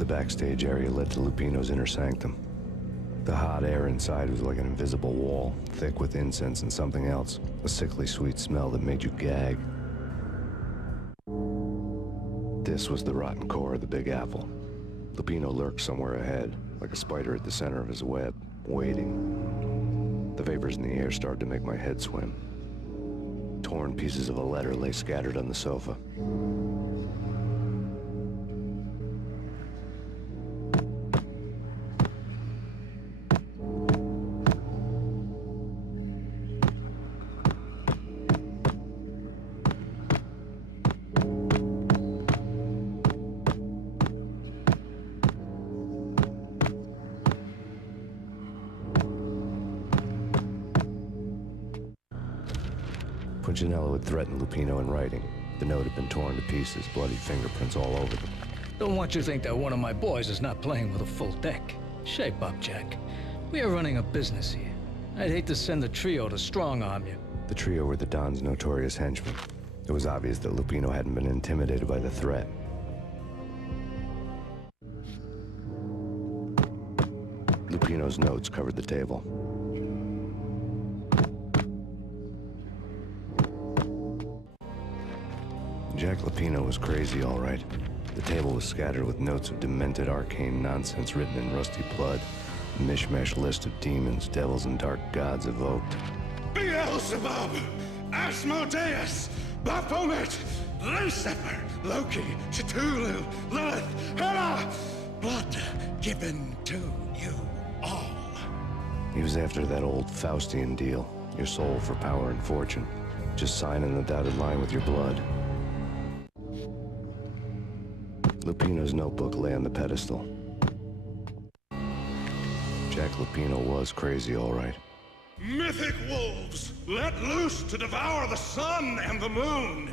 The backstage area led to Lupino's inner sanctum. The hot air inside was like an invisible wall, thick with incense and something else, a sickly sweet smell that made you gag. This was the rotten core of the Big Apple. Lupino lurked somewhere ahead, like a spider at the center of his web, waiting. The vapors in the air started to make my head swim. Torn pieces of a letter lay scattered on the sofa. Punchinello had threatened Lupino in writing. The note had been torn to pieces, bloody fingerprints all over them. Don't want you to think that one of my boys is not playing with a full deck. Shape up, Jack. We are running a business here. I'd hate to send the trio to strong-arm you. The trio were the Don's notorious henchmen. It was obvious that Lupino hadn't been intimidated by the threat. Lupino's notes covered the table. Jack Lupino was crazy, all right. The table was scattered with notes of demented arcane nonsense written in rusty blood. A mishmash list of demons, devils, and dark gods evoked. Beelzebub, Asmodeus, Baphomet, Lucifer, Loki, Cthulhu, Lilith, Hela, blood given to you all. He was after that old Faustian deal. Your soul for power and fortune. Just sign in the dotted line with your blood. Lupino's notebook lay on the pedestal. Jack Lupino was crazy, all right. Mythic wolves, let loose to devour the sun and the moon.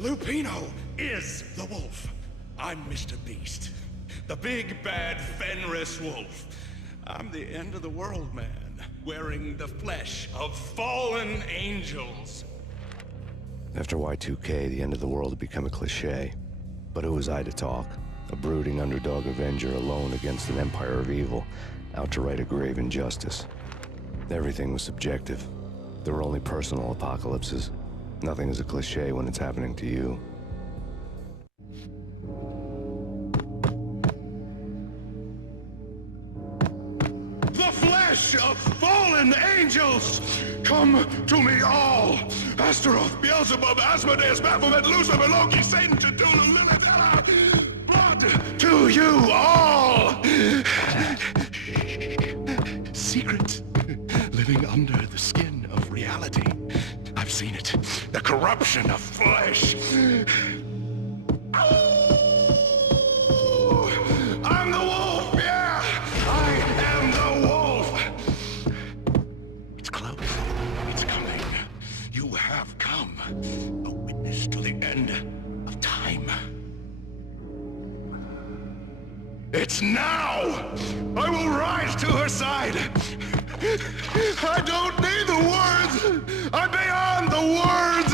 Lupino is the wolf. I'm Mr. Beast, the big bad Fenris wolf. I'm the end of the world man, wearing the flesh of fallen angels. After Y2K, the end of the world had become a cliché. But who was I to talk? A brooding underdog avenger alone against an empire of evil, out to right a grave injustice. Everything was subjective. There were only personal apocalypses. Nothing is a cliché when it's happening to you. The flesh of fallen angels! Come to me all! Astaroth, Beelzebub, Asmodeus, Baphomet, Lucifer, Loki, Satan, Cthulhu, Lilith, Hela! Blood to you all! Secret, living under the skin of reality. I've seen it. The corruption of flesh. I'm the wolf, yeah! I am the wolf! It's close. It's coming. You have come. A witness to the end of time. It's now! I will rise to her side! I don't need the words! I'm beyond the words!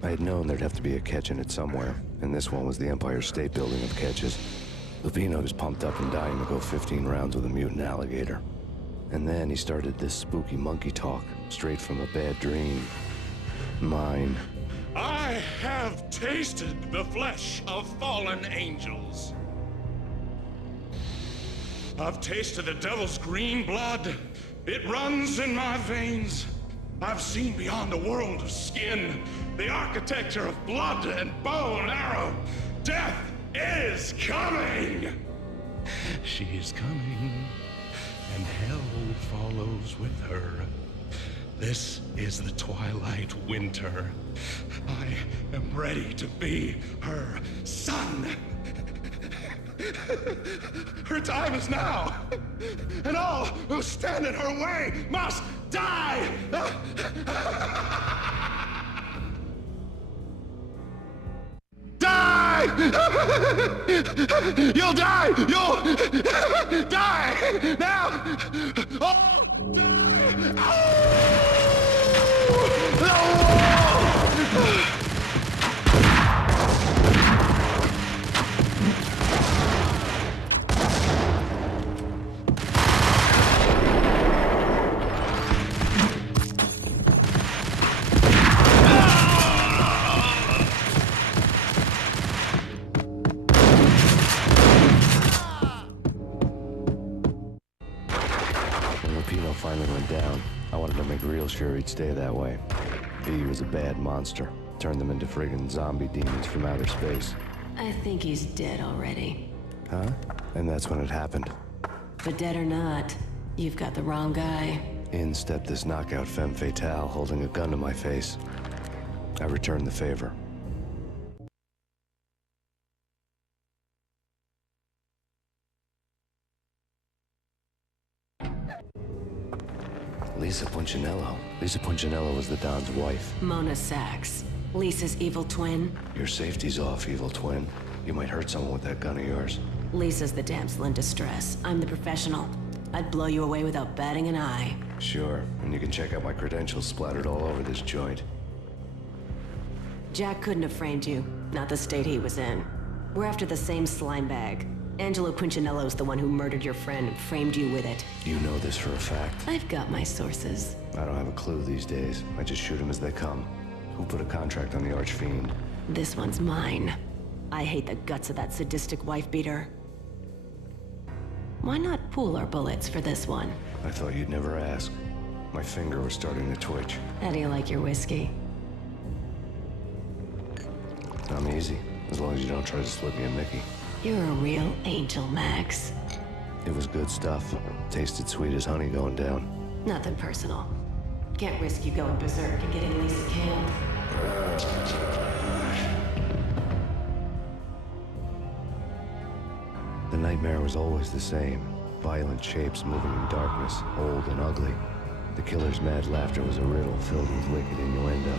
I had known there'd have to be a catch in it somewhere, and this one was the Empire State Building of catches. Lupino was pumped up and dying to go 15 rounds with a mutant alligator. And then he started this spooky monkey talk, straight from a bad dream. Mine. I have tasted the flesh of fallen angels. I've tasted the devil's green blood. It runs in my veins. I've seen beyond the world of skin, the architecture of blood and bow and arrow. Death is coming! She is coming, and hell follows with her. This is the twilight winter. I am ready to be her son. Her time is now, and all who stand in her way must die! Die! You'll die! You'll die! Now! Oh! Oh! Finally went down. I wanted to make real sure he'd stay that way. B was a bad monster. Turned them into friggin' zombie demons from outer space. I think he's dead already. Huh? And that's when it happened. But dead or not, you've got the wrong guy. In stepped this knockout femme fatale holding a gun to my face. I returned the favor. Lisa Punchinello. Lisa Punchinello was the Don's wife. Mona Sachs. Lisa's evil twin. Your safety's off, evil twin. You might hurt someone with that gun of yours. Lisa's the damsel in distress. I'm the professional. I'd blow you away without batting an eye. Sure, and you can check out my credentials splattered all over this joint. Jack couldn't have framed you. Not the state he was in. We're after the same slime bag. Angelo Punchinello's the one who murdered your friend and framed you with it. You know this for a fact. I've got my sources. I don't have a clue these days. I just shoot them as they come. Who put a contract on the Archfiend? This one's mine. I hate the guts of that sadistic wife-beater. Why not pool our bullets for this one? I thought you'd never ask. My finger was starting to twitch. How do you like your whiskey? I'm easy, as long as you don't try to slip me a Mickey. You're a real angel, Max. It was good stuff. Tasted sweet as honey going down. Nothing personal. Can't risk you going berserk and getting Lisa killed. The nightmare was always the same. Violent shapes moving in darkness, old and ugly. The killer's mad laughter was a riddle filled with wicked innuendo.